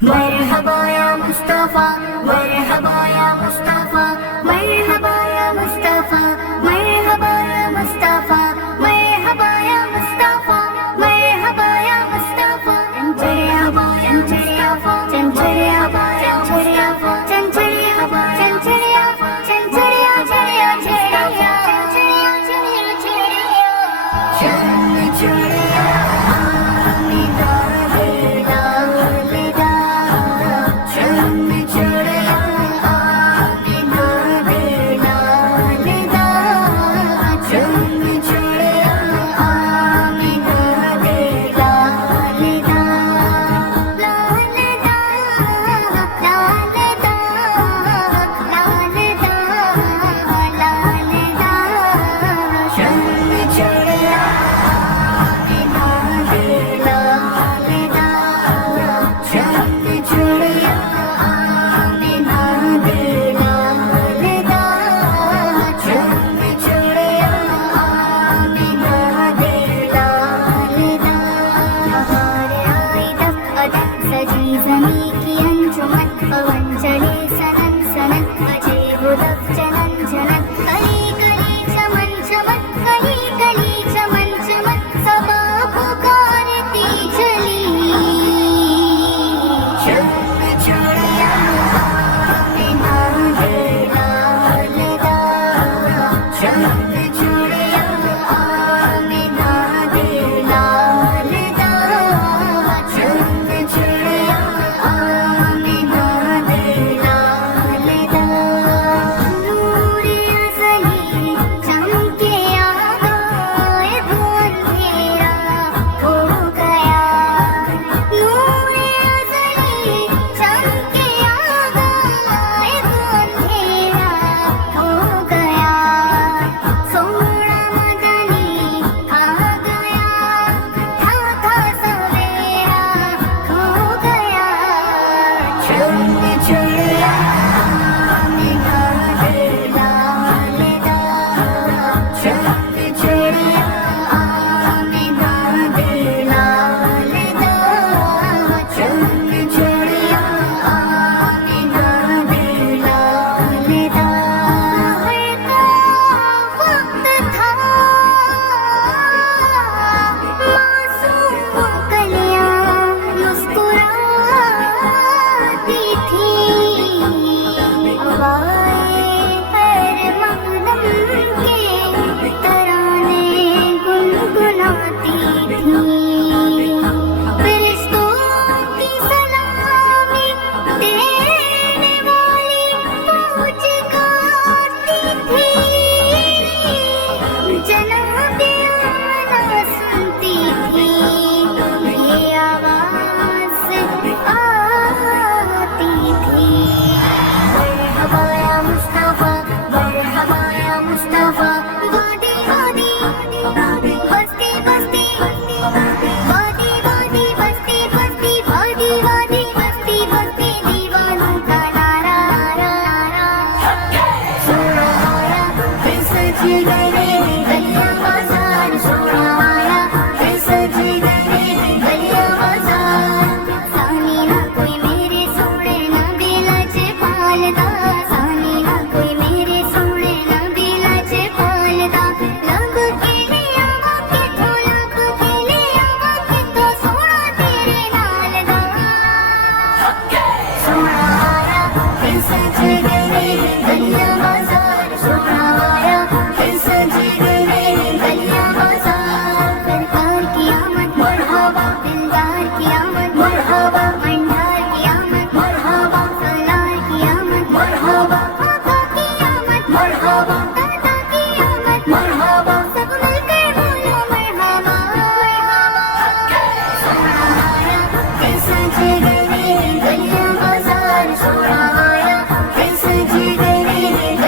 मरहबा या मुस्तफा, मरहबा या मुस्तफा, मरहबा या मुस्तफा, मरहबा या मुस्तफा, मरहबा या मुस्तफा, मरहबा या मुस्तफा। चंचड़ियाबा चंचड़ियाबा चंचड़ियाबा चंचड़ियाबा चंचड़ियाबा चंचड़ियाबा चंचड़िया चड़िया चड़िया चड़िया चड़िया चड़िया चंचड़िया आमिदा दिला दिला चंचड़िया आमिदा दिला दिला चंचड़िया आमिदा दिला दिला लालदा लालदा लालदा लालदा चंचड़िया आमिदा दिला दिला चंचड़िया आमिदा दिला दिला चंचड़िया आमिदा दिला दिला। बहार आई दफ अदफ सजी ज़मीं की अंजुमन, पवन चले सनन सनन बजे वो दफ चनन चनन। कली कली चमन चमन कली कली चमन चमन सबा पुकारती चली चंचड़िया आमिदा दिला दिला चंचड़िया आमिदा दिला दिला चंचड़िया आमिदा दिला दिला। नूरे अज़ली चमके आगाए वो अंधेरा हो गया। नूरे अज़ली चमके आगाए वो अंधेरा हो गया। सोना मदनी आ गया था सवेरा खो गया। चंचड़िया आमिदा दिला दिला चंचड़िया आमिदा दिला दिला चंचड़िया आमिदा दिला दिला। वक्त था मासूम कलियां मुस्कुराती थी। हवाएं हर मक़दम के तराने गुनगुनाती थी। फरिश्तों की सलामी देने वाली पहुँच गाती थी। जनाबे आमना सुनती थी, ये आवाज़ आती थी। मरहबा या मुस्तफा, मरहबा या मुस्तफा। वादी वादी बस्ती बस्ती वादी वादी बस्ती बस्ती वादी वादी बस्ती बस्ती दीवानों का नारा सोना आया फिर सज गए गलियां बाजार। सोना आया फिर सज गए गलियां बाजार। सानी ना कोई मेरे सोने ना बिलज पालदा। सानी ना कोई मेरे सोने ना बिलज पालदा। लब के लिया वाके तो लब के लिया वाके तो सोना तेरे नाल दा। सोना आया फिर सज गए गलियां बाजार। सोना आया फिर सज गए गलियां बाजार। सरकार की आमद मरहबा, दिलदार की आमद मरहबा, भंडार की आमद मरहबा, सलार की आमद मरहबा, आका की आमद मरहबा, दादा की आमद मरहबा। सब मिलकर बोलो मरहबा मरहबा। सोना आया फिर सज गए गलियां बाजार। सोना आया फिर सज गए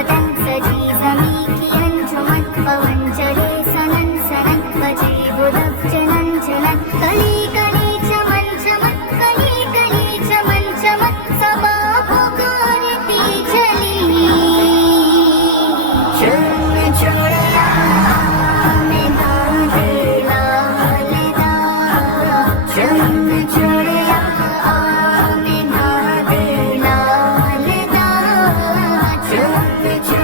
बदन सजी जमी की अंजुमन पवन चले सनन सनन बजे बुलक जनन जनन कली कली चमन चमन कली कली चमन चमन सबा पुकारती चली चुन चुड़िया में दाग लाल दा चुन चुड़िया में दाग लाल दा चुन